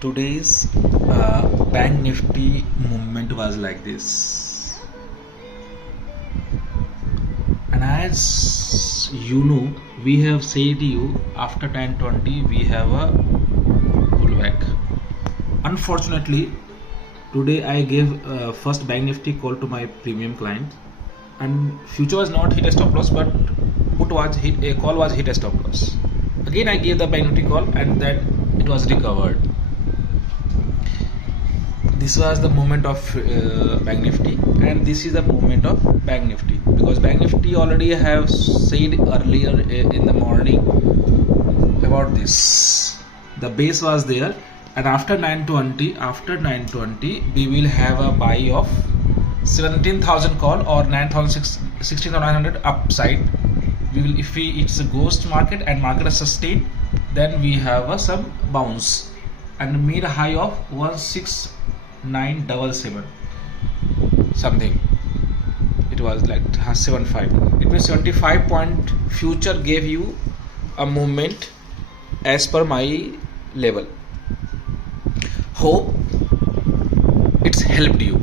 Today's Bank Nifty movement was like this, and as you know, we have said you after 10:20 we have a pullback. Unfortunately, today I gave first Bank Nifty call to my premium client, and future was not hit a stop loss, but put was hit, a call was hit a stop loss. Again I gave the Bank Nifty call, and then it was recovered. This was the movement of Bank Nifty, and this is the movement of Bank Nifty, because Bank Nifty already have said earlier in the morning about this. The base was there, and after 920 we will have a buy of 17,000 call or 16,900 upside. We will, if it's a ghost market and market is sustained, then we have some bounce and made a high of 16977 something. It was like 75. It means 75 point future gave you a movement as per my level. Hope it's helped you.